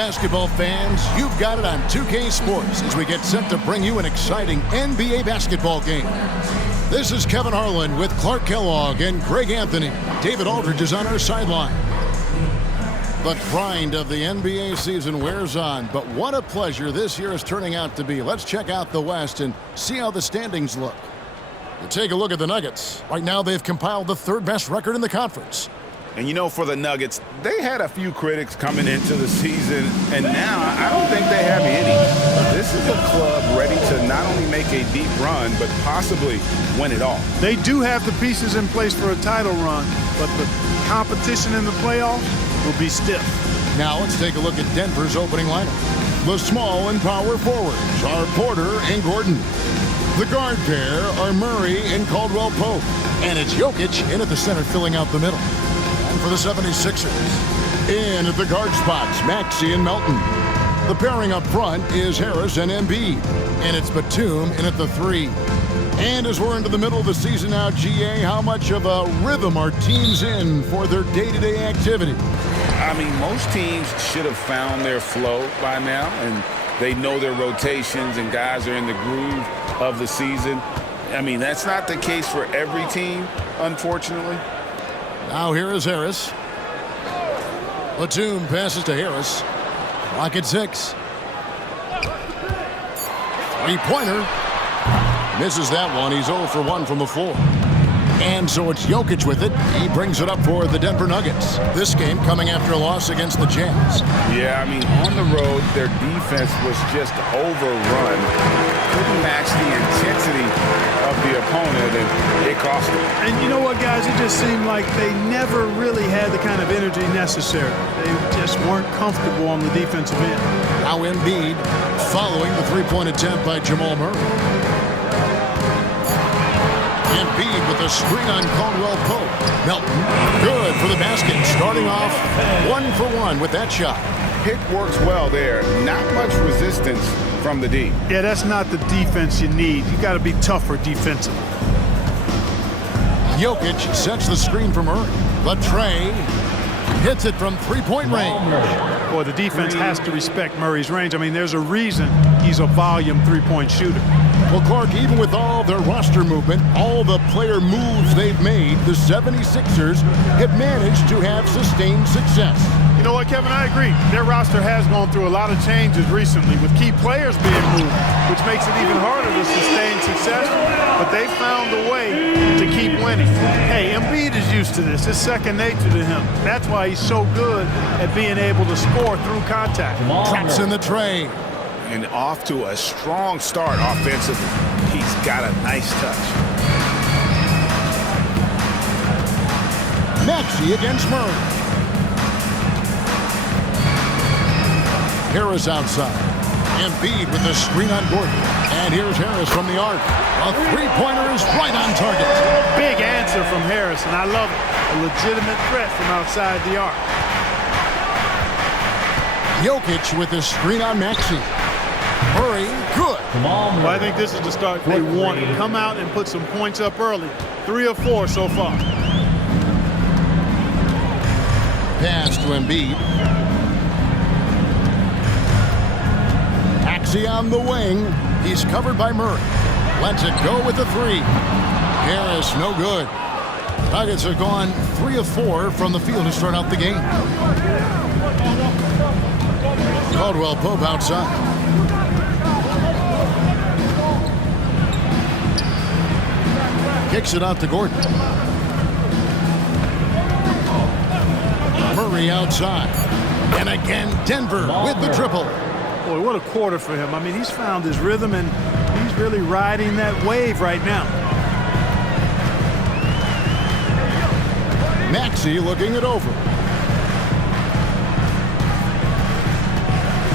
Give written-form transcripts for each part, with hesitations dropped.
basketball fans, you've got it on 2K Sports as we get set to bring you an exciting NBA basketball game. This is Kevin Harlan with Clark Kellogg and Greg Anthony. David Aldridge is on our sideline. The grind of the NBA season wears on, but what a pleasure this year is turning out to be. Let's check out the West and see how the standings look. You take a look at the Nuggets. Right now, they've compiled the third best record in the conference. And you know, for the Nuggets, they had a few critics coming into the season, and now I don't think they have any. This is a club ready to not only make a deep run, but possibly win it all. They do have the pieces in place for a title run, but the competition in the playoffs will be stiff. Now let's take a look at Denver's opening lineup. The small and power forwards are Porter and Gordon. The guard pair are Murray and Caldwell Pope. And it's Jokic in at the center filling out the middle. And for the 76ers, in at the guard spots, Maxey and Melton. The pairing up front is Harris and Embiid. And it's Batum in at the 3. And as we're into the middle of the season now, GA, how much of a rhythm are teams in for their day-to-day activity? I mean, most teams should have found their flow by now, and they know their rotations and guys are in the groove of the season. I mean, that's not the case for every team, unfortunately. Now here is Harris. Batum passes to Harris. Clock at 6. Three-pointer. Misses that one. He's 0 for 1 from the floor. And so it's Jokic with it. He brings it up for the Denver Nuggets. This game coming after a loss against the Jazz. Yeah, I mean, on the road, their defense was just overrun. Couldn't match the intensity of the opponent, and it cost them. And you know what, guys? It just seemed like they never really had the kind of energy necessary. They just weren't comfortable on the defensive end. Now Embiid following the three-point attempt by Jamal Murray. Embiid with a screen on Caldwell Pope. Melton, good for the basket. Starting off 1 for 1 with that shot. Pick works well there. Not much resistance from the D. Yeah, that's not the defense you need. You got to be tougher defensively. Jokic sets the screen for Murray. But Trey hits it from three-point range. Boy, the defense has to respect Murray's range. I mean, there's a reason he's a volume three-point shooter. Well, Clark, even with all their roster movement, all the player moves they've made, the 76ers have managed to have sustained success. You know what, Kevin? I agree. Their roster has gone through a lot of changes recently with key players being moved, which makes it even harder to sustain success. But they found a way to keep winning. Hey, Embiid is used to this. It's second nature to him. That's why he's so good at being able to score through contact. Traps in the tray. And off to a strong start offensively. He's got a nice touch. Maxey against Murray. Harris outside. Embiid with the screen on Gordon. And here's Harris from the arc. A three-pointer is right on target. Big answer from Harris, and I love it. A legitimate threat from outside the arc. Jokic with the screen on Maxey. Murray, good. Well, I think this is the start they wanted. Come out and put some points up early. 3 of 4 so far. Pass to Embiid. Maxey on the wing. He's covered by Murray. Lets it go with the 3. Harris, no good. Nuggets are gone 3 of 4 from the field to start out the game. Caldwell Pope outside. Kicks it out to Gordon. Murray outside. And again, Denver with the triple. Boy, what a quarter for him. I mean, he's found his rhythm, and he's really riding that wave right now. Maxey looking it over.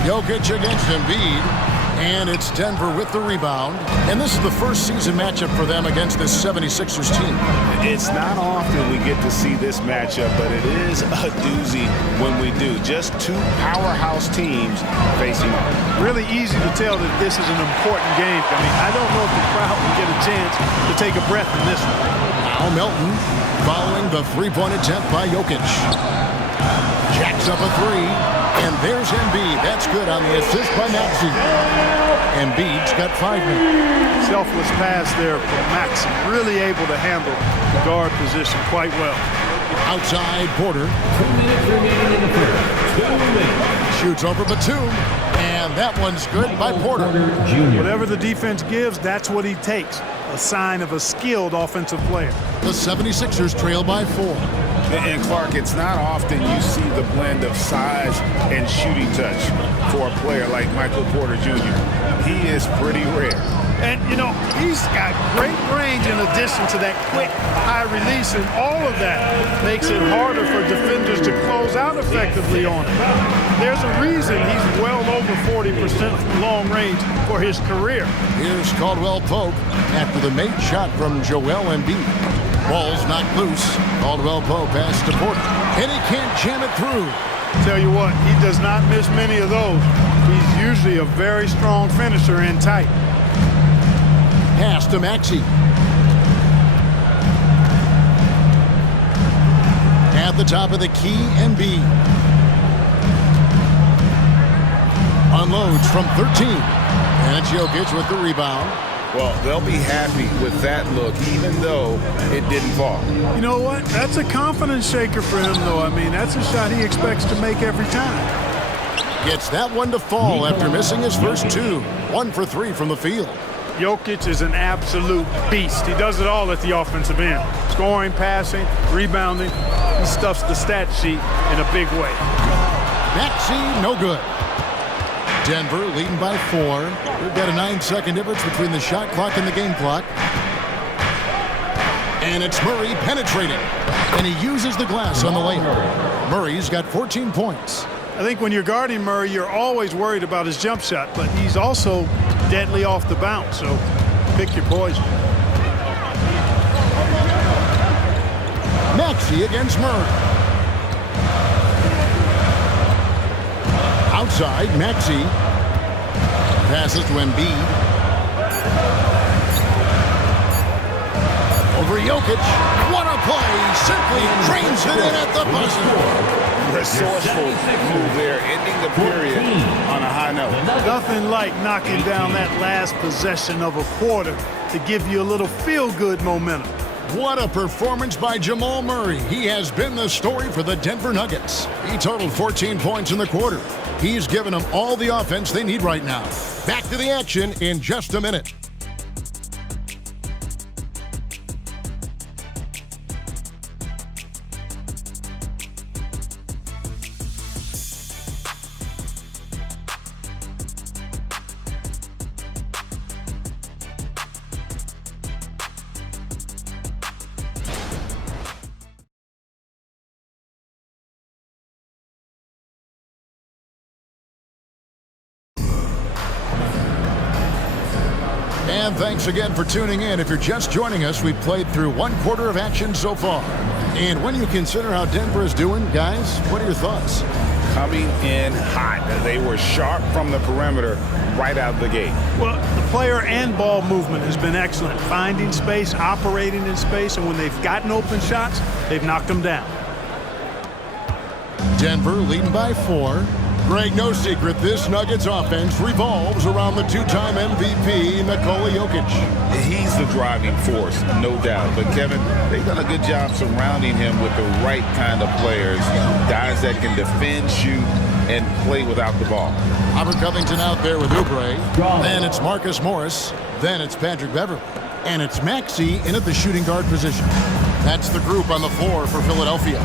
Jokic against Embiid. And it's Denver with the rebound. And this is the first season matchup for them against this 76ers team. It's not often we get to see this matchup, but it is a doozy when we do. Just two powerhouse teams facing off. Really easy to tell that this is an important game. I mean, I don't know if the crowd will get a chance to take a breath in this one. Now Melton following the three-point attempt by Jokic. Jacks up a three, and there's Embiid. That's good on the assist by Maxey. Embiid's got 5 minutes. Selfless pass there from Maxey. Really able to handle the guard position quite well. Outside Porter. 2 minutes remaining in the first. 2 minutes. Shoots over Batum, and that one's good by Porter. Jr. Whatever the defense gives, that's what he takes. A sign of a skilled offensive player. The 76ers trail by 4. And Clark, it's not often you see the blend of size and shooting touch for a player like Michael Porter Jr. He is pretty rare. And, you know, he's got great range in addition to that quick high release, and all of that makes it harder for defenders to close out effectively on him. There's a reason he's well over 40% long range for his career. Here's Caldwell Pope after the made shot from Joel Embiid. Ball's knocked loose. Caldwell Pope pass to Porter, and he can't jam it through. Tell you what, he does not miss many of those. He's usually a very strong finisher in tight. Pass to Maxey. At the top of the key, Embiid. Unloads from 13. And it's Jokic with the rebound. Well, they'll be happy with that look, even though it didn't fall. You know what? That's a confidence shaker for him, though. I mean, that's a shot he expects to make every time. Gets that one to fall after missing his first 2. 1 for 3 from the field. Jokic is an absolute beast. He does it all at the offensive end. Scoring, passing, rebounding. He stuffs the stat sheet in a big way. Maxey, no good. Denver leading by 4. We've got a 9-second difference between the shot clock and the game clock. And it's Murray penetrating. And he uses the glass on the layup. Murray's got 14 points. I think when you're guarding Murray, you're always worried about his jump shot, but he's also deadly off the bounce, so pick your poison. Maxey against Murray. Outside, Maxey passes to Embiid. Over Jokic. What a play! Simply drains it in at the buzzer. Resourceful move there, ending the period on a high note. Nothing like knocking down that last possession of a quarter to give you a little feel-good momentum. What a performance by Jamal Murray. He has been the story for the Denver Nuggets. He totaled 14 points in the quarter. He's given them all the offense they need right now. Back to the action in just a minute. And thanks again for tuning in. If you're just joining us, we've played through 1 quarter of action so far. And when you consider how Denver is doing, guys, what are your thoughts? Coming in hot. They were sharp from the perimeter right out of the gate. Well, the player and ball movement has been excellent. Finding space, operating in space, and when they've gotten open shots, they've knocked them down. Denver leading by 4. Greg, no secret, this Nuggets offense revolves around the 2-time MVP, Nikola Jokic. He's the driving force, no doubt. But, Kevin, they've done a good job surrounding him with the right kind of players, guys that can defend, shoot, and play without the ball. Robert Covington out there with Oubre. Then it's Marcus Morris. Then it's Patrick Beverley. And it's Maxey in at the shooting guard position. That's the group on the floor for Philadelphia.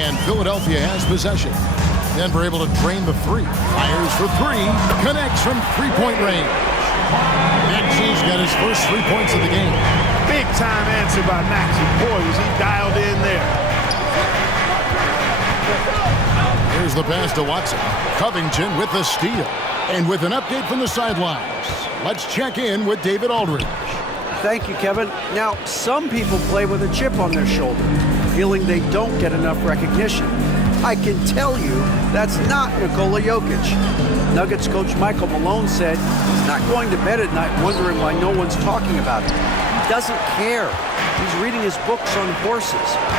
And Philadelphia has possession. Denver able to drain the 3. Fires for 3. Connects from 3-point range. Maxey's got his first 3 points of the game. Big time answer by Maxey. Boy, was he dialed in there. Here's the pass to Watson. Covington with the steal. And with an update from the sidelines, let's check in with David Aldridge. Thank you, Kevin. Now, some people play with a chip on their shoulder, feeling they don't get enough recognition. I can tell you that's not Nikola Jokic. Nuggets coach Michael Malone said he's not going to bed at night wondering why no one's talking about him. He doesn't care. He's reading his books on horses.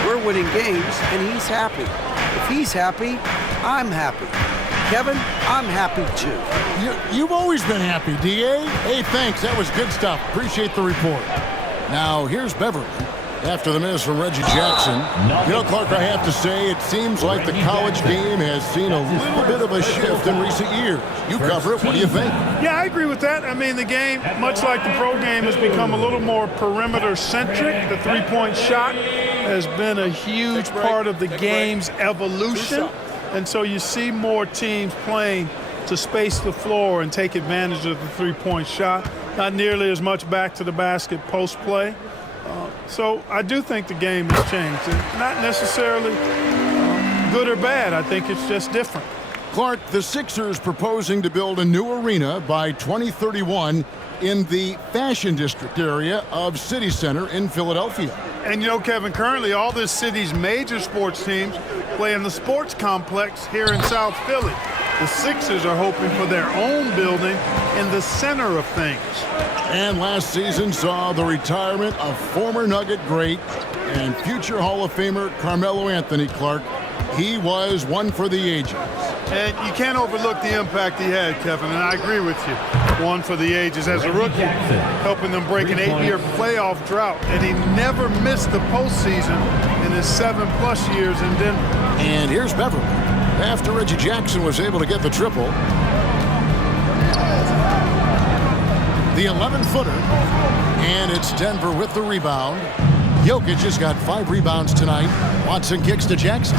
We're winning games, and he's happy. If he's happy, I'm happy. Kevin, I'm happy too. You've always been happy, D.A. Hey, thanks. That was good stuff. Appreciate the report. Now, here's Beverly. After the miss from Reggie Jackson. You know, Clark, I have to say, it seems like the college game has seen a little bit of a shift in recent years. You cover it. What do you think? Yeah, I agree with that. I mean, the game, much like the pro game, has become a little more perimeter-centric. The three-point shot has been a huge part of the game's evolution. And so you see more teams playing to space the floor and take advantage of the three-point shot. Not nearly as much back to the basket post play. So I do think the game has changed. And not necessarily good or bad. I think it's just different. Clark, the Sixers proposing to build a new arena by 2031 in the Fashion District area of City Center in Philadelphia. And you know, Kevin, currently all this city's major sports teams play in the sports complex here in South Philly. The Sixers are hoping for their own building in the center of things. And last season saw the retirement of former Nugget great and future Hall of Famer Carmelo Anthony. Clark. He was one for the ages. And you can't overlook the impact he had, Kevin, and I agree with you. One for the ages as a rookie, helping them break an 8-year playoff drought, and he never missed the postseason in his 7+ years in Denver. And here's Beverly. After Reggie Jackson was able to get the triple, the 11-footer, and it's Denver with the rebound. Jokic has got 5 rebounds tonight. Watson kicks to Jackson.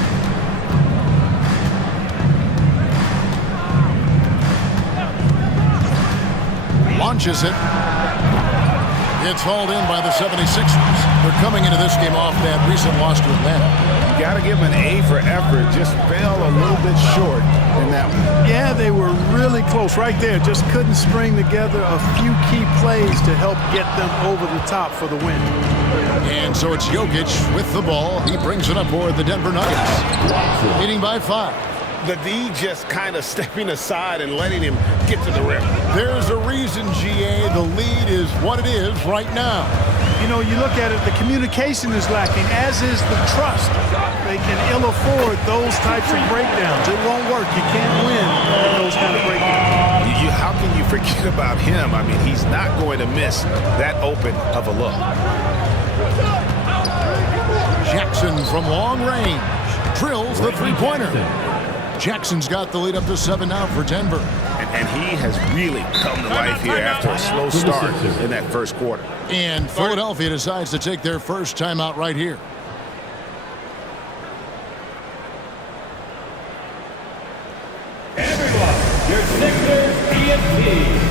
Launches it. It's hauled in by the 76ers. They're coming into this game off that recent loss to Atlanta. You got to give them an A for effort. Just fell a little bit short in that one. Yeah, they were really close right there. Just couldn't string together a few key plays to help get them over the top for the win. And so it's Jokic with the ball. He brings it up for the Denver Nuggets. Leading by 5. The D just kind of stepping aside and letting him get to the rim. There's a reason, GA, the lead is what it is right now. You know, you look at it, the communication is lacking, as is the trust. They can ill afford those types of breakdowns. It won't work. You can't win those kind of breakdowns. How can you forget about him? I mean, he's not going to miss that open of a look. Jackson from long range drills the three-pointer. Jackson's got the lead up to 7 now for Denver. And he has really come to life here after a slow start in that first quarter. And Philadelphia decides to take their first timeout right here. Everyone, your Sixers ESP.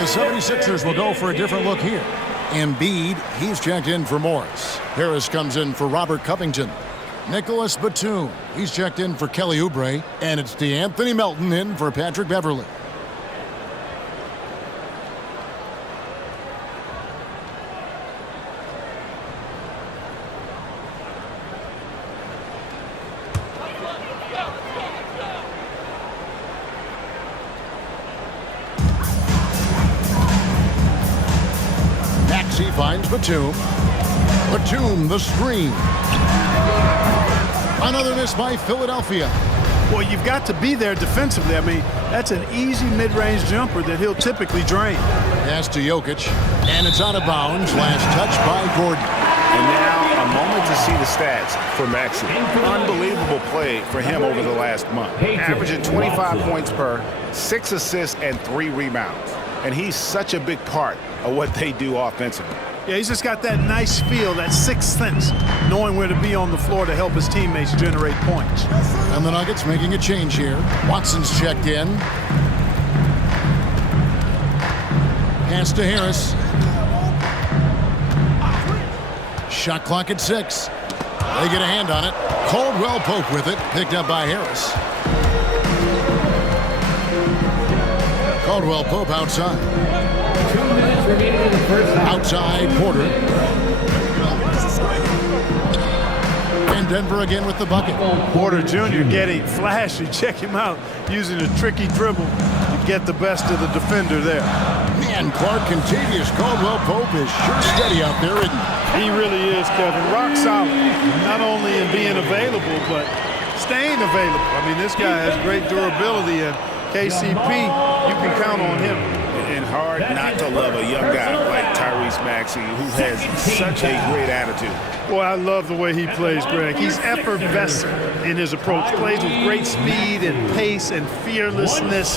The 76ers will go for a different look here. Embiid, he's checked in for Morris. Harris comes in for Robert Covington. Nicholas Batum, he's checked in for Kelly Oubre. And it's DeAnthony Melton in for Patrick Beverly. He finds Batum. Batum, the screen. Another miss by Philadelphia. Well, you've got to be there defensively. I mean, that's an easy mid-range jumper that he'll typically drain. Pass to Jokic, and it's out of bounds. Last touch by Gordon. And now a moment to see the stats for Maxey. Unbelievable play for him over the last month. Averaging 25 points per, 6 assists, and 3 rebounds. And he's such a big part of what they do offensively. Yeah, he's just got that nice feel, that sixth sense, knowing where to be on the floor to help his teammates generate points. And the Nuggets making a change here. Watson's checked in. Pass to Harris. Shot clock at 6. They get a hand on it. Caldwell Pope with it. Picked up by Harris. Caldwell Pope outside. 2 minutes remaining in the first half. Outside Porter. And Denver again with the bucket. Porter Jr. getting flashy. Check him out using a tricky dribble to get the best of the defender there. Man, Clark Contavious Caldwell Pope is sure steady out there, isn't he? He really is, Kevin. Rock solid. Not only in being available, but staying available. I mean, this guy has great durability, and KCP, you can count on him. And hard not to love a young guy like Tyrese Maxey, who has such a great attitude. Boy, I love the way he plays, Greg. He's effervescent in his approach. Plays with great speed and pace and fearlessness.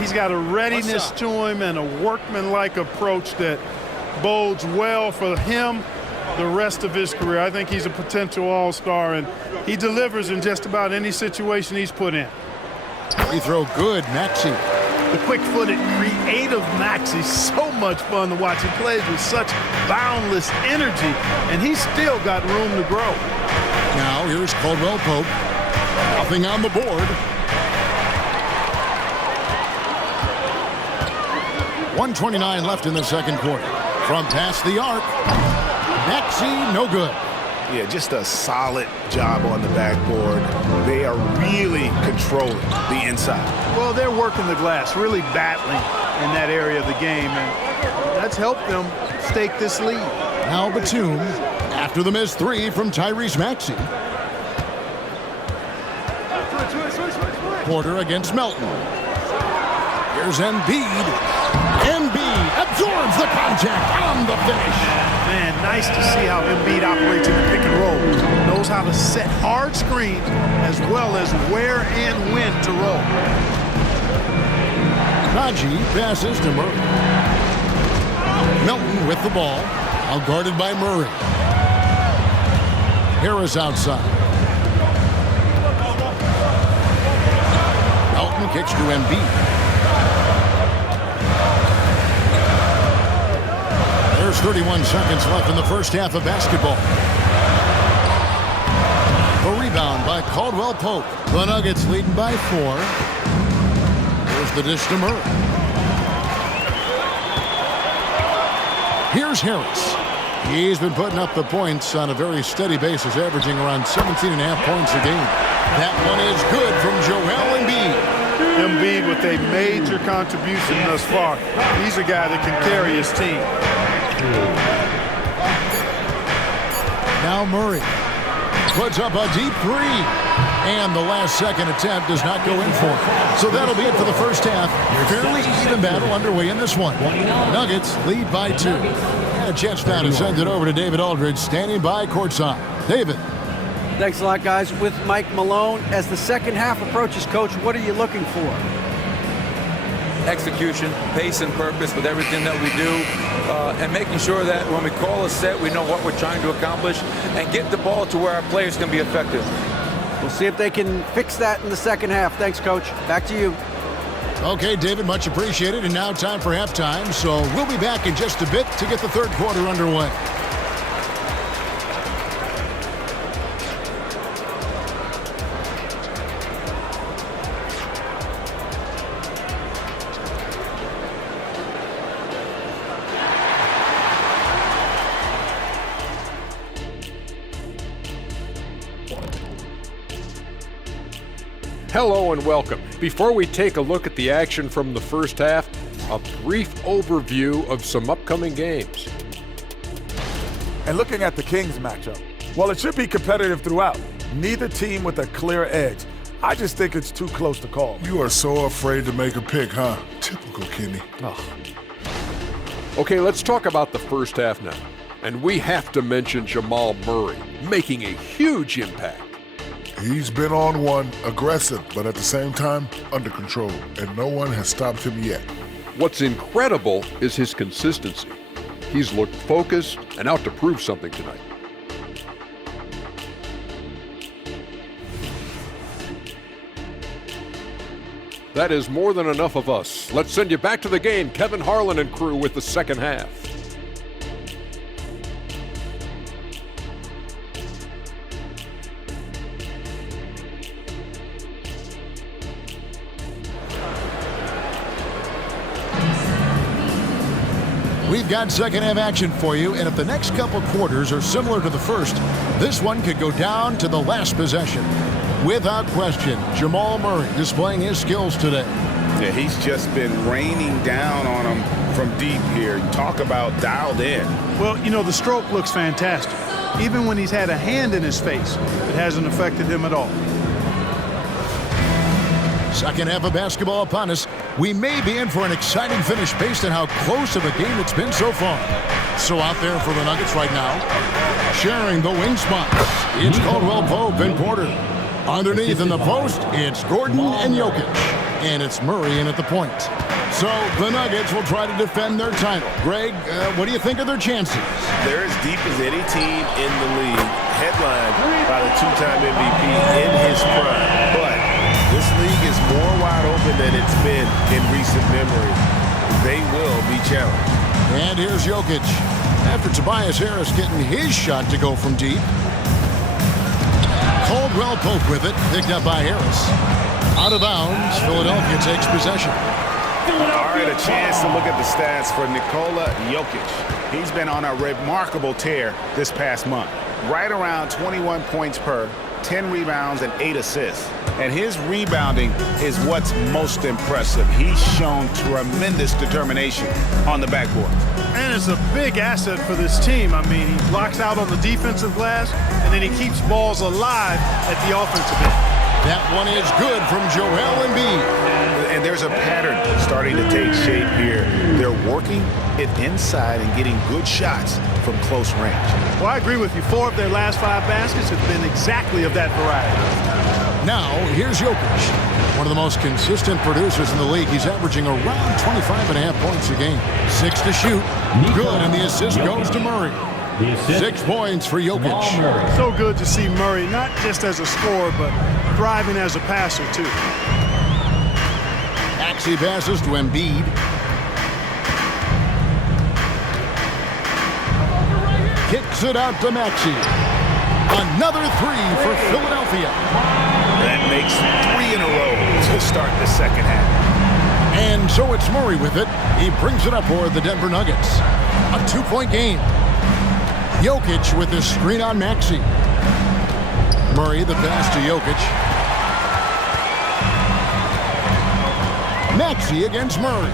He's got a readiness to him and a workmanlike approach that bodes well for him the rest of his career. I think he's a potential all-star, and he delivers in just about any situation he's put in. Free throw good, Maxey. The quick-footed, creative Maxey, so much fun to watch. He plays with such boundless energy, and he's still got room to grow. Now here's Caldwell Pope. Nothing on the board. 1:29 left in the second quarter. From past the arc, Maxey, no good. Yeah, just a solid job on the backboard. They are really controlling the inside. Well, they're working the glass, really battling in that area of the game, and that's helped them stake this lead. Now Batum, after the missed 3 from Tyrese Maxey. Porter against Melton. Here's Embiid. Embiid absorbs the contact on the finish. Man, nice to see how Embiid operates in the pick and roll. Knows how to set hard screens as well as where and when to roll. Najee passes to Murray. Melton with the ball. Now guarded by Murray. Harris outside. Melton kicks to Embiid. There's 31 seconds left in the first half of basketball. A rebound by Caldwell Pope. The Nuggets leading by 4. Here's the dish to Murray. Here's Harris. He's been putting up the points on a very steady basis, averaging around 17.5 points a game. That one is good from Joel Embiid. Embiid with a major contribution thus far. He's a guy that can carry his team. Now Murray puts up a deep 3. And the last second attempt does not go in for him. So that'll be it for the first half. Fairly even battle underway in this one. Nuggets lead by 2. And a chance now to send it over to David Aldridge, standing by courtside. David. Thanks a lot, guys. With Mike Malone, as the second half approaches, Coach, what are you looking for? Execution, pace and purpose with everything that we do, and making sure that when we call a set, we know what we're trying to accomplish and get the ball to where our players can be effective. We'll see if they can fix that in the second half. Thanks, Coach. Back to you. Okay, David, much appreciated. And now time for halftime. So we'll be back in just a bit to get the third quarter underway. Hello and welcome. Before we take a look at the action from the first half, a brief overview of some upcoming games. And looking at the Kings matchup, well, it should be competitive throughout. Neither team with a clear edge. I just think it's too close to call. You are so afraid to make a pick, huh? Typical Kenny. Okay, let's talk about the first half now. And we have to mention Jamal Murray making a huge impact. He's been on one, aggressive, but at the same time, under control. And no one has stopped him yet. What's incredible is his consistency. He's looked focused and out to prove something tonight. That is more than enough of us. Let's send you back to the game, Kevin Harlan and crew, with the second half. We've got second half action for you, and if the next couple quarters are similar to the first, this one could go down to the last possession. Without question, Jamal Murray displaying his skills today. Yeah, he's just been raining down on him from deep here. Talk about dialed in. Well, you know, the stroke looks fantastic. Even when he's had a hand in his face, it hasn't affected him at all. Second half of basketball upon us. We may be in for an exciting finish based on how close of a game it's been so far. So out there for the Nuggets right now, sharing the wing spots, it's Caldwell Pope and Porter. Underneath in the post, it's Gordon and Jokic. And it's Murray in at the point. So the Nuggets will try to defend their title. Greg, what do you think of their chances? They're as deep as any team in the league, headlined by the two-time MVP in his prime. But this league is more wide open than it's been in recent memory. They will be challenged. And here's Jokic. After Tobias Harris getting his shot to go from deep. Caldwell Pope with it, picked up by Harris. Out of bounds, Philadelphia takes possession. All right, a chance to look at the stats for Nikola Jokic. He's been on a remarkable tear this past month. Right around 21 points per, 10 rebounds, and 8 assists. And his rebounding is what's most impressive. He's shown tremendous determination on the backboard. And it's a big asset for this team. I mean, he blocks out on the defensive glass, and then he keeps balls alive at the offensive end. That one is good from Joel Embiid. And there's a pattern starting to take shape here. They're working it inside and getting good shots from close range. Well, I agree with you. 4 of their last 5 baskets have been exactly of that variety. Now, here's Jokic. One of the most consistent producers in the league. He's averaging around 25.5 points a game. 6 to shoot. Good, and the assist goes to Murray. 6 points for Jokic. So good to see Murray, not just as a scorer, but thriving as a passer, too. Maxey passes to Embiid. Kicks it out to Maxey. Another 3 for Philadelphia. That makes 3 in a row to start the second half. And so it's Murray with it. He brings it up for the Denver Nuggets. A 2-point game. Jokic with his screen on Maxey. Murray the pass to Jokic. Maxey against Murray.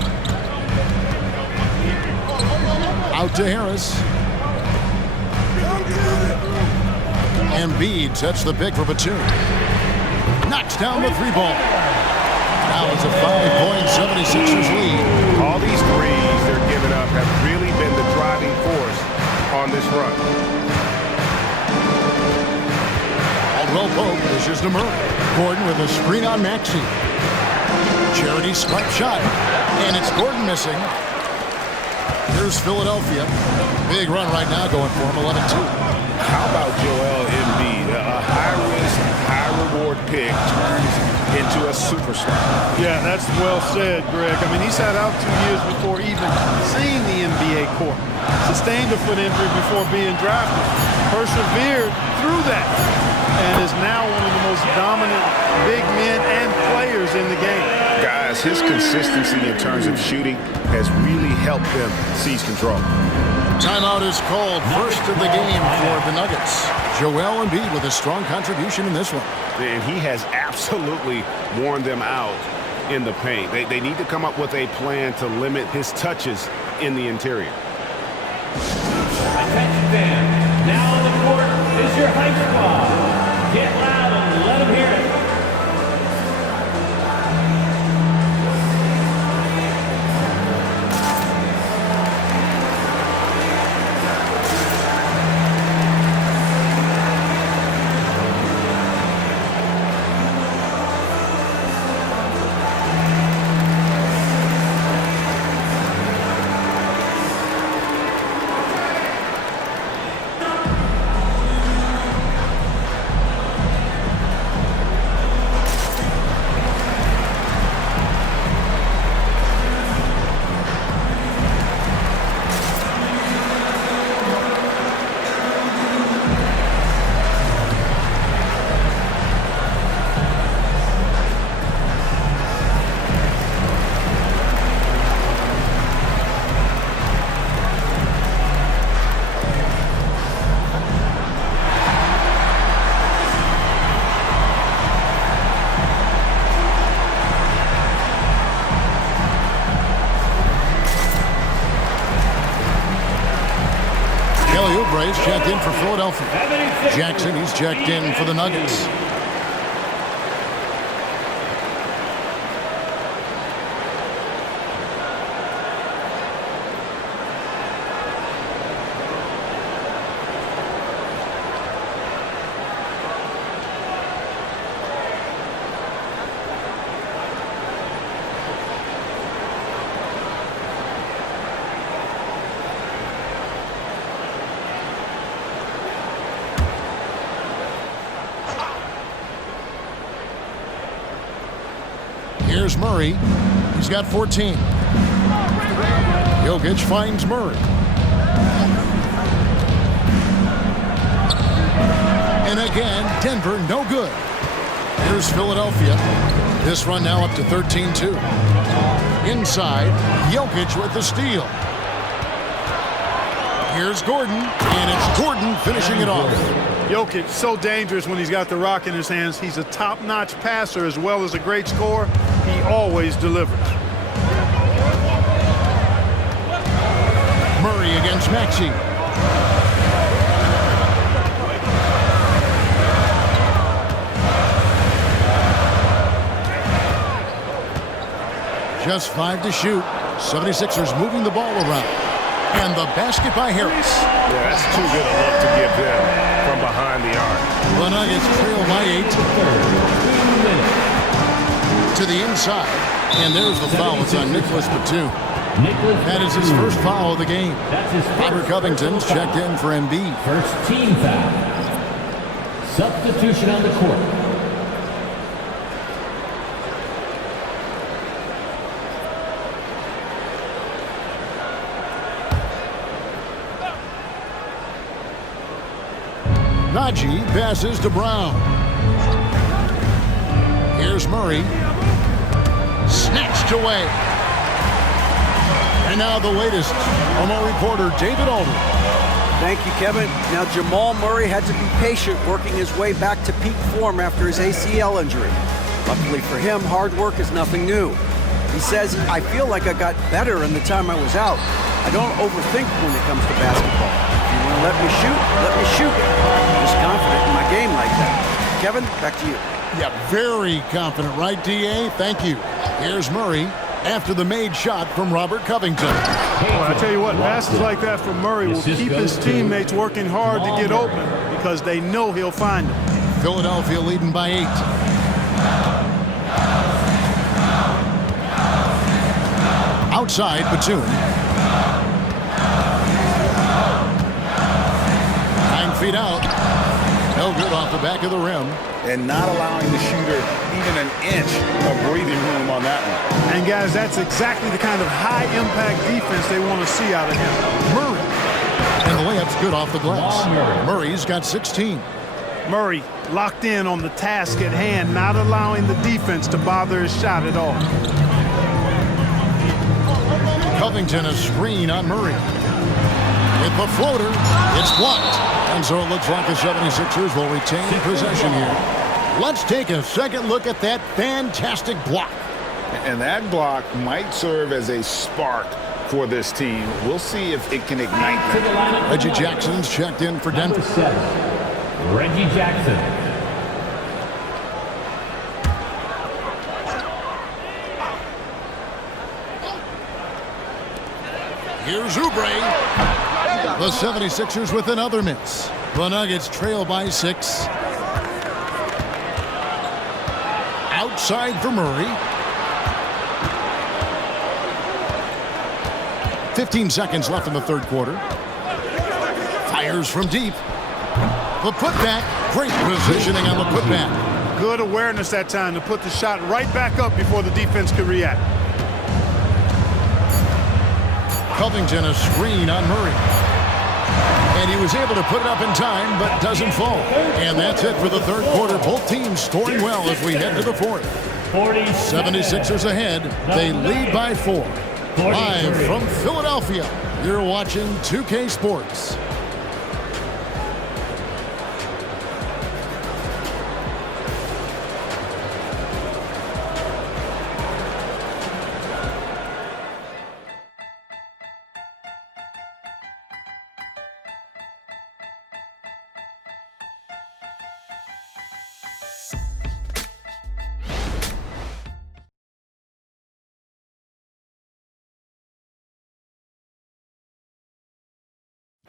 Out to Harris. Embiid sets the pick for Batum. Knocks down the 3-ball. Now it's a 5-point 76ers lead. All these threes they're giving up have really been the driving force on this run. Caldwell Pope dishes to Murray. Gordon with a screen on Maxey. Charity swipe shot. And it's Gordon missing. Here's Philadelphia. Big run right now going for him, 11-2. How about Joel Embiid? A high-risk, high-reward pick turns into a superstar. Yeah, that's well said, Greg. I mean, he sat out 2 years before even seeing the NBA court. Sustained a foot injury before being drafted. Persevered through that. And is now one of the most dominant big men and players in the game. Guys, his consistency in terms of shooting has really helped them seize control. Timeout is called. First of the game for the Nuggets. Joel Embiid with a strong contribution in this one. And he has absolutely worn them out in the paint. They need to come up with a plan to limit his touches in the interior. Attention fans, now on the court is your hype squad. Get loud and let them hear it. Oubre's checked in for Philadelphia. Jackson, he's checked in for the Nuggets. Here's Murray. He's got 14. Jokic finds Murray. And again, Denver no good. Here's Philadelphia. This run now up to 13-2. Inside, Jokic with the steal. Here's Gordon, and it's Gordon finishing it off. Jokic, so dangerous when he's got the rock in his hands. He's a top-notch passer as well as a great scorer. He always delivers. Murray against Maxey. Just 5 to shoot. 76ers moving the ball around. And the basket by Harris. Yeah, that's too good a look to give them from behind the arc. The Nuggets trail by 8. To the inside. And there's the foul. It's on Nicholas Batum. That is his first foul of the game. Robert Covington's checked in for Embiid. First team foul. Substitution on the court. Najee passes to Brown. Here's Murray. Snatched away. And now the latest from our reporter, David Aldridge. Thank you, Kevin. Now, Jamal Murray had to be patient working his way back to peak form after his ACL injury. Luckily for him, hard work is nothing new. He says, I feel like I got better in the time I was out. I don't overthink when it comes to basketball. If you want to let me shoot, let me shoot. I'm just confident in my game like that. Kevin, back to you. Yeah, very confident, right, D.A.? Thank you. Here's Murray after the made shot from Robert Covington. Well, I tell you what, passes like that from Murray will keep his teammates working hard to get open because they know he'll find them. Philadelphia leading by 8. Outside, Batum. 9 feet out. No good off the back of the rim. And not allowing the shooter even an inch of breathing room on that one. And guys, that's exactly the kind of high-impact defense they want to see out of him. Murray. And the layup's good off the glass. Murray's got 16. Murray locked in on the task at hand, not allowing the defense to bother his shot at all. Covington a screen on Murray. With the floater, it's blocked. And so it looks like the 76ers will retain possession here. Let's take a second look at that fantastic block. And that block might serve as a spark for this team. We'll see if it can ignite them. Reggie Jackson's checked in for Denver. Number 7, Reggie Jackson. Here's Oubre. The 76ers with another miss. The Nuggets trail by 6. Outside for Murray. 15 seconds left in the third quarter. Fires from deep. The putback. Great positioning on the putback. Good awareness that time to put the shot right back up before the defense could react. Covington a screen on Murray. And he was able to put it up in time, but doesn't fall. And that's it for the third quarter. Both teams scoring well as we head to the fourth. 76ers ahead. They lead by 4. Live from Philadelphia, you're watching 2K Sports.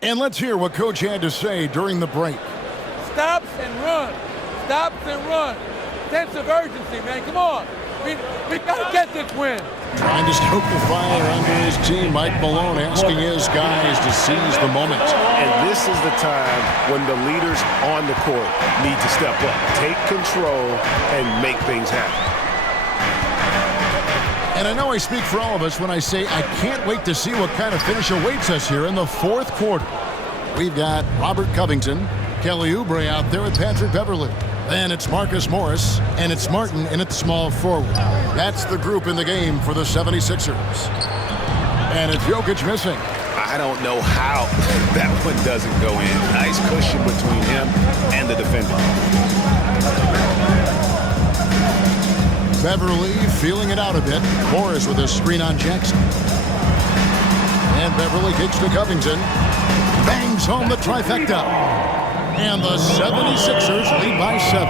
And let's hear what Coach had to say during the break. Stops and run. Stops and run. Sense of urgency, man. Come on. We got to get this win. Trying to stoke the fire under his team. Mike Malone asking his guys to seize the moment. And this is the time when the leaders on the court need to step up, take control, and make things happen. And I know I speak for all of us when I say I can't wait to see what kind of finish awaits us here in the fourth quarter. We've got Robert Covington, Kelly Oubre out there with Patrick Beverly. Then it's Marcus Morris, and it's Martin in at the small forward. That's the group in the game for the 76ers. And it's Jokic missing. I don't know how that one doesn't go in. Nice cushion between him and the defender. Beverly feeling it out a bit. Morris with a screen on Jackson. And Beverly kicks to Covington. Bangs home the trifecta. And the 76ers lead by 7.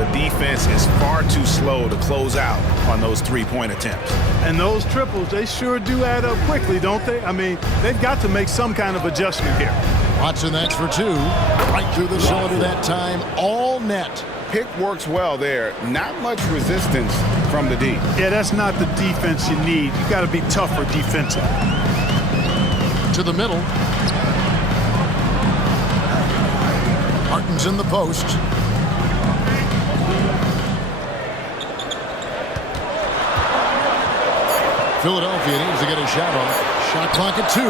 The defense is far too slow to close out on those three-point attempts. And those triples, they sure do add up quickly, don't they? I mean, they've got to make some kind of adjustment here. Watson, that's for 2. Right through the cylinder that time. All net. Pick works well there. Not much resistance from the D. Yeah, that's not the defense you need. You got to be tougher defensive. To the middle. Martin's in the post. Philadelphia needs to get a shot off. Shot clock at 2.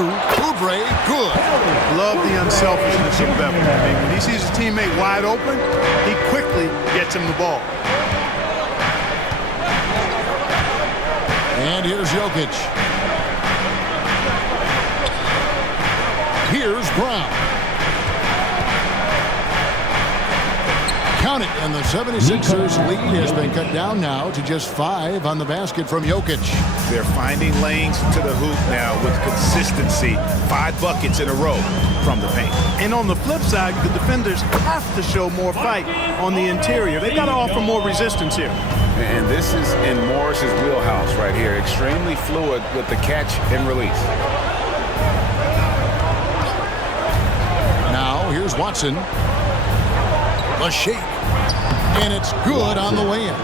Oubre, good. Love the unselfishness of Beverly. I mean, when he sees his teammate wide open, he quickly gets him the ball. And here's Jokic. Here's Brown. Count it, and the 76ers lead has been cut down now to just 5 on the basket from Jokic. They're finding lanes to the hoop now with consistency. 5 buckets in a row from the paint. And on the flip side, the defenders have to show more fight on the interior. They've got to offer more resistance here. And this is in Morris's wheelhouse right here. Extremely fluid with the catch and release. Now, here's Watson. The shake. And it's good on the way in.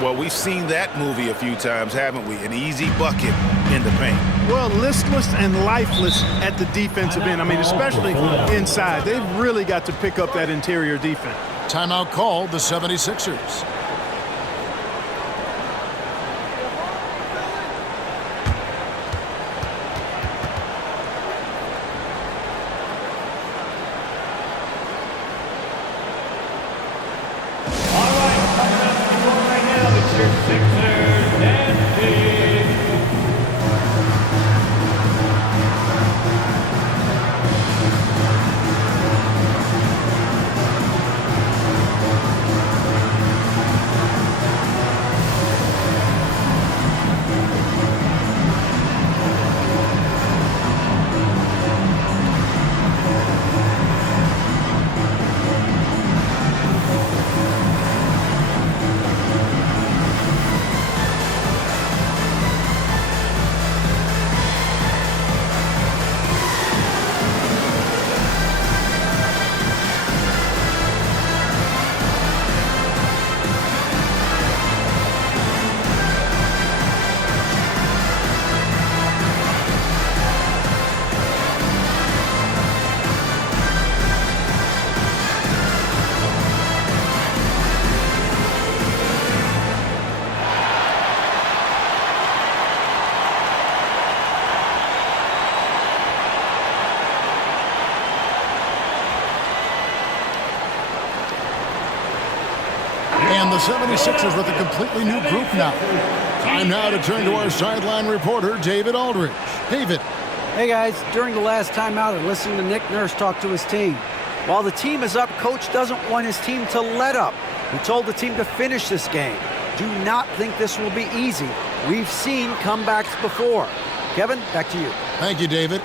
Well, we've seen that movie a few times, haven't we? An easy bucket in the paint. Well, listless and lifeless at the defensive end. I mean, especially inside. They've really got to pick up that interior defense. Timeout called the 76ers. And the 76ers with a completely new group now. Time now to turn to our sideline reporter, David Aldridge. David. Hey, guys. During the last timeout, I listened to Nick Nurse talk to his team. While the team is up, Coach doesn't want his team to let up. He told the team to finish this game. Do not think this will be easy. We've seen comebacks before. Kevin, back to you. Thank you, David.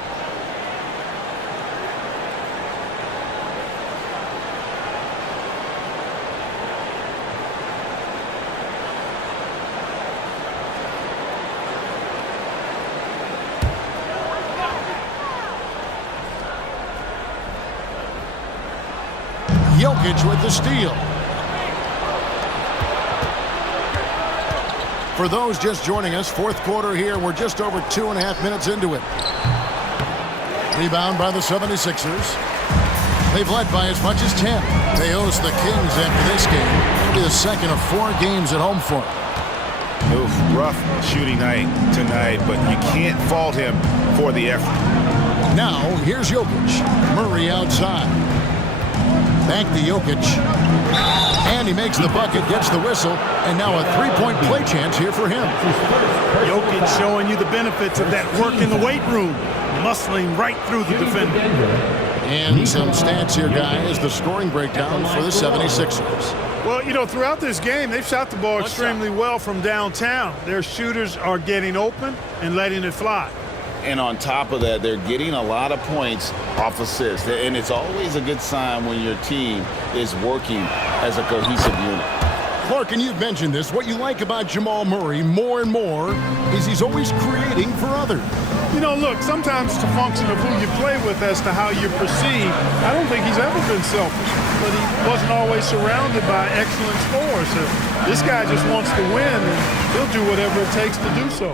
Jokic with the steal. For those just joining us, fourth quarter here. We're just over 2.5 minutes into it. Rebound by the 76ers. They've led by as much as 10. They host the Kings after this game. It'll be the second of 4 games at home for them. Oof, rough shooting night tonight, but you can't fault him for the effort. Now, here's Jokic. Murray outside. Back to Jokic. And he makes the bucket, gets the whistle, and now a 3-point play chance here for him. Jokic showing you the benefits of that work in the weight room, muscling right through the defender. And some stats here, guys, the scoring breakdown for the 76ers. Well, you know, throughout this game, they've shot the ball extremely well from downtown. Their shooters are getting open and letting it fly. And on top of that, they're getting a lot of points off assists. And it's always a good sign when your team is working as a cohesive unit. Clark, and you've mentioned this, what you like about Jamal Murray more and more is he's always creating for others. You know, look, sometimes it's a function of who you play with as to how you're perceived. I don't think he's ever been selfish, but he wasn't always surrounded by excellent scorers. So this guy just wants to win, and he'll do whatever it takes to do so.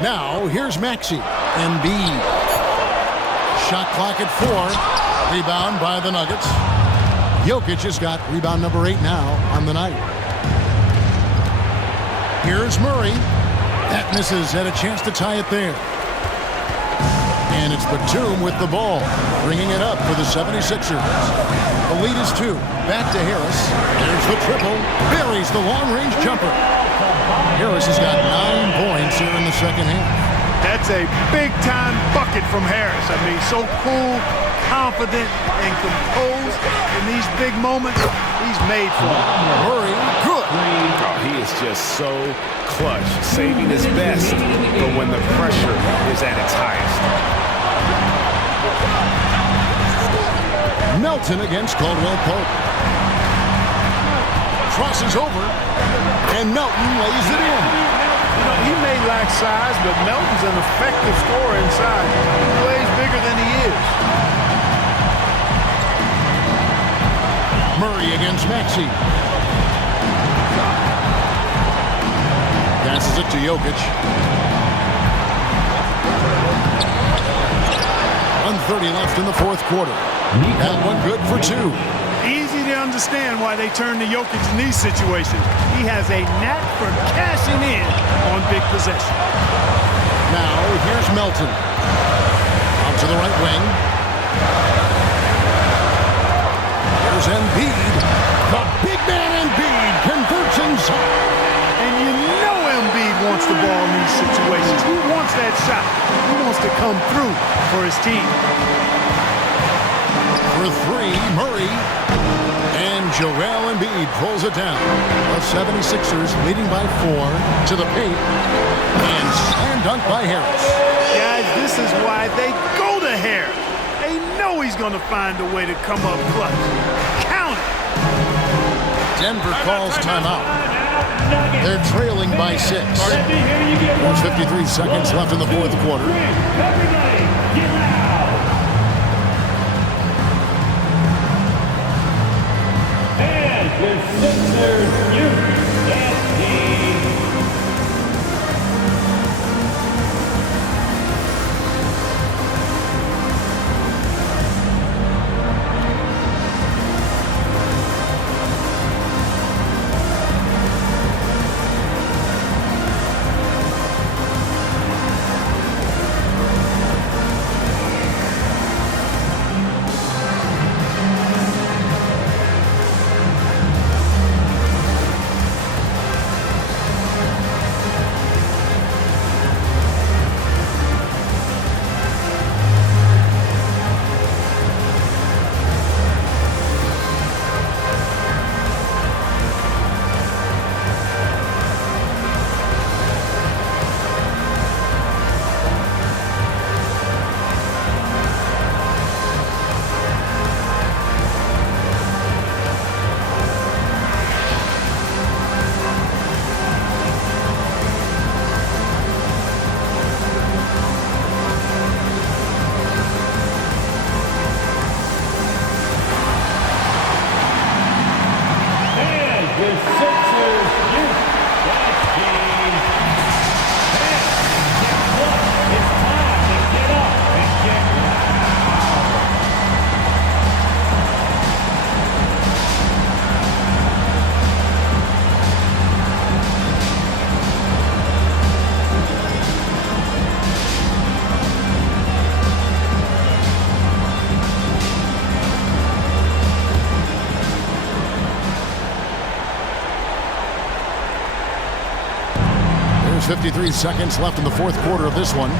Now, here's Maxey. Embiid. Shot clock at 4. Rebound by the Nuggets. Jokic has got rebound number 8 now on the night. Here's Murray. That misses, had a chance to tie it there. And it's Batum with the ball, bringing it up for the 76ers. The lead is 2. Back to Harris. There's the triple. Buries the long-range jumper. Harris has got 9 points here in the second half. That's a big-time bucket from Harris. I mean, so cool, confident, and composed in these big moments. He's made for it. Murray, good. Oh, he is just so clutch, saving his best for when the pressure is at its highest. Melton against Caldwell Pope. Crosses over, and Melton lays it in. You know, he may lack size, but Melton's an effective scorer inside. He plays bigger than he is. Murray against Maxey. Passes it to Jokic. 1:30 left in the fourth quarter. That one good for 2. Easy to understand why they turn to Jokic in these situations. He has a knack for cashing in on big possession. Now, here's Melton. Out to the right wing. Here's Embiid. The big man Embiid converts inside. And you know Embiid wants the ball in these situations. He wants that shot. He wants to come through for his team. For 3, Murray. And Joel Embiid pulls it down. The 76ers leading by 4 to the paint. And slam dunk by Harris. Guys, this is why they go to Harris. They know he's going to find a way to come up clutch. Count it. Denver calls timeout. They're trailing by 6. There's 53 seconds left in the fourth quarter. 53 seconds left in the fourth quarter of this one.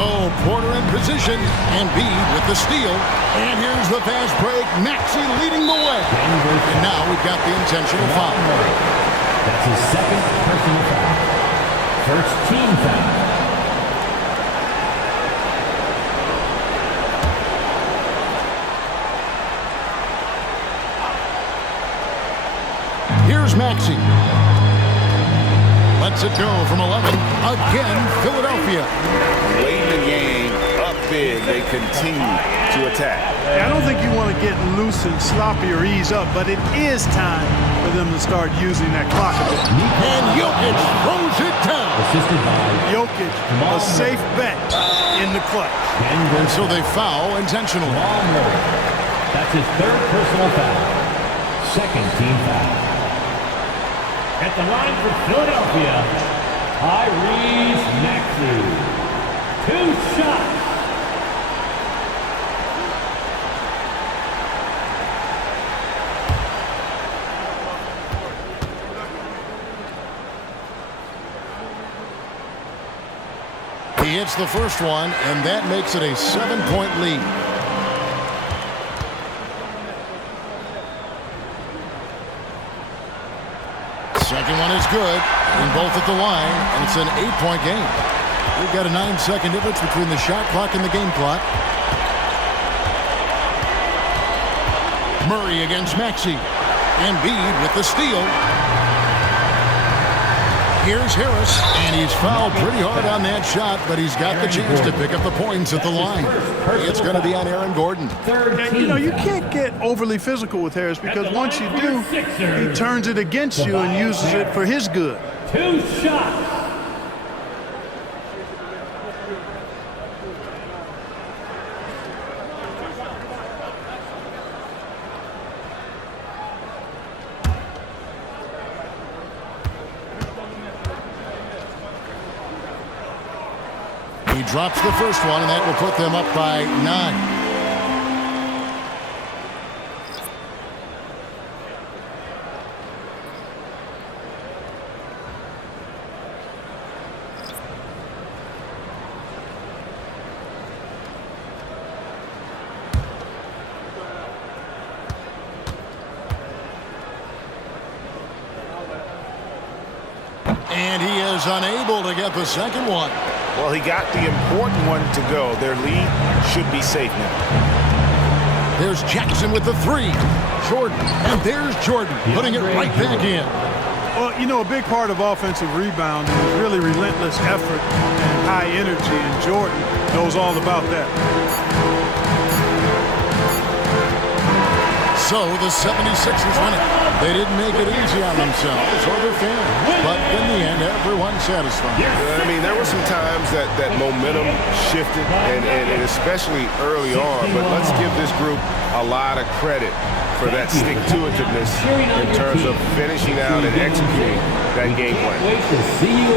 Oh, Porter in position. Embiid with the steal. And here's the fast break. Maxey leading the way. And now we've got the intentional foul. That's his second personal foul. First team foul. Here's Maxey. Lets it go from 11. Again, Philadelphia. Late in the game, up big, they continue to attack. I don't think you want to get loose and sloppy or ease up, but it is time for them to start using that clock a bit. And Jokic throws it down. Assisted by Jokic, a safe bet in the clutch. And so they foul intentionally. That's his third personal foul. Second team foul. At the line for Philadelphia, Tyrese Maxey. 2 shots. He hits the first one, and that makes it a 7-point lead. Second one is good, and both at the line, and it's an 8-point game. We've got a 9-second difference between the shot clock and the game clock. Murray against Maxey. Embiid with the steal. Here's Harris, and he's fouled pretty hard on that shot, but he's got the chance to pick up the points at the line. It's going to be on Aaron Gordon. And, you know, you can't get overly physical with Harris because once you do, he turns it against you and uses it for his good. 2 shots. He drops the first one, and that will put them up by 9. And he is unable to get the second one. Well, he got the important one to go. Their lead should be safe now. There's Jackson with the 3. Jordan. And there's Jordan putting it right back in. Well, you know, a big part of offensive rebounding is really relentless effort and high energy, and Jordan knows all about that. So the 76ers win it. They didn't make it easy on themselves or their fans, but in the end, everyone's satisfied. I mean, there were some times that momentum shifted, and especially early on, but let's give this group a lot of credit for that stick-to-itiveness in terms of finishing out and executing that game plan.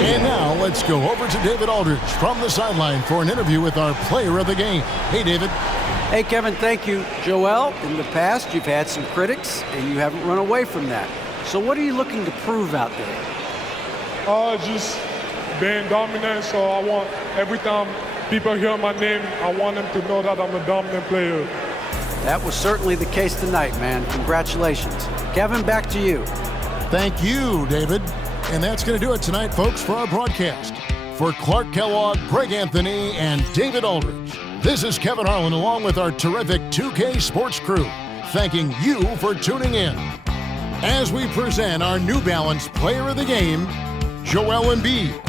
And now let's go over to David Aldridge from the sideline for an interview with our player of the game. Hey, David. Hey, Kevin, thank you. Joel, in the past, you've had some critics, and you haven't run away from that. So what are you looking to prove out there? Just being dominant, so I want every time people hear my name, I want them to know that I'm a dominant player. That was certainly the case tonight, man. Congratulations. Kevin, back to you. Thank you, David. And that's going to do it tonight, folks, for our broadcast. For Clark Kellogg, Greg Anthony, and David Aldridge, this is Kevin Harlan along with our terrific 2K Sports crew, thanking you for tuning in. As we present our New Balance Player of the Game, Joel Embiid.